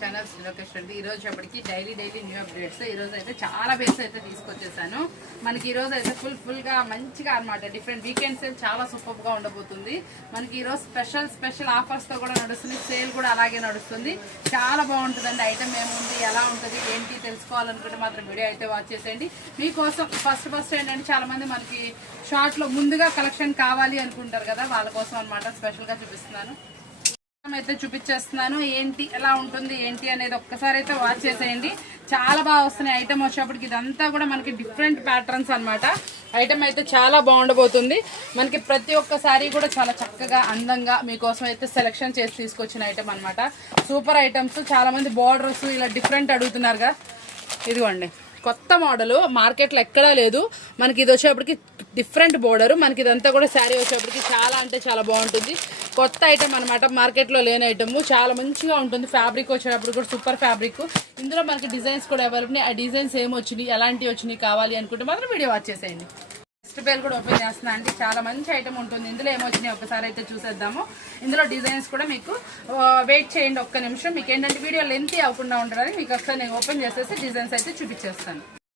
Channel శ్రీలోకేష్ Reddy. ఈ రోజు అప్పటికి డైలీ న్యూ అప్డేట్స్. ఈ రోజు అయితే చాలా బేస్ అయితే తీసుకొచ్చేసాను. మనకి ఈ రోజు అయితే ఫుల్ గా మంచిగా అన్నమాట. డిఫరెంట్ వీకెండ్ సేల్ చాలా సూపర్ గా ఉండబోతుంది. మనకి ఈ రోజు స్పెషల్ ఆఫర్స్ తో కూడా నడుస్తుంది. సేల్ కూడా అలాగే నడుస్తుంది. చాలా బాగుంటుందండి. ఐటమ్ ఏముంది, ఎలా ఉంటుంది, ఏంటి తెలుసుకోవాలనుకుంటే మాత్రం వీడియో అయితే వాచ్ చేసేయండి. మీకోసం ఫస్ట్ ఏంటంటే చాలా మంది మనకి షార్ట్ లో ముందుగా కలెక్షన్ కావాలి అనుకుంటారు కదా, వాళ్ళ కోసం అనమాట స్పెషల్ గా చూపిస్తున్నాను. అయితే చూపించేస్తున్నాను. ఏంటి ఎలా ఉంటుంది ఏంటి అనేది ఒక్కసారి అయితే వాచ్ చేసేయండి. చాలా బాగా వస్తున్నాయి ఐటమ్ వచ్చేప్పటికి. ఇదంతా కూడా మనకి డిఫరెంట్ ప్యాటర్న్స్ అన్నమాట. ఐటమ్ అయితే చాలా బాగుండబోతుంది. మనకి ప్రతి ఒక్క సారీ కూడా చాలా చక్కగా అందంగా మీకోసం అయితే సెలెక్షన్ చేసి తీసుకొచ్చిన ఐటమ్ అన్నమాట. Super items. చాలా మంది బార్డర్స్ ఇలా డిఫరెంట్ అడుగుతున్నారుగా. ఇదిగోండి కొత్త మోడల్, మార్కెట్లో ఎక్కడా లేదు. మనకి ఇది వచ్చేప్పటికి డిఫరెంట్ బోర్డర్. మనకి ఇదంతా కూడా శారీ వచ్చేప్పటికి చాలా అంటే చాలా బాగుంటుంది. కొత్త ఐటమ్ అనమాట, మార్కెట్లో లేని ఐటమ్. చాలా మంచిగా ఉంటుంది. ఫ్యాబ్రిక్ వచ్చేటప్పుడు కూడా సూపర్ ఫ్యాబ్రిక్. ఇందులో మనకి డిజైన్స్ కూడా అవైలబుల్. ఆ డిజైన్స్ ఏమి వచ్చినాయి, ఎలాంటివి వచ్చినాయి కావాలి అనుకుంటే మాత్రం వీడియో వాచ్ చేసేయండి. నెక్స్ట్ పేరు కూడా ఓపెన్ చేస్తున్నా అండి. చాలా మంచి ఐటమ్ ఉంటుంది. ఇందులో ఏమొచ్చినాయి ఒకసారి అయితే చూసేద్దాము. ఇందులో డిజైన్స్ కూడా మీకు వెయిట్ చేయండి ఒక్క నిమిషం. మీకు ఏంటంటే వీడియో లెంత్ అవ్వకుండా ఉండడానికి మీకు ఒకసారి నేను ఓపెన్ చేసేసి డిజైన్స్ అయితే చూపించేస్తాను.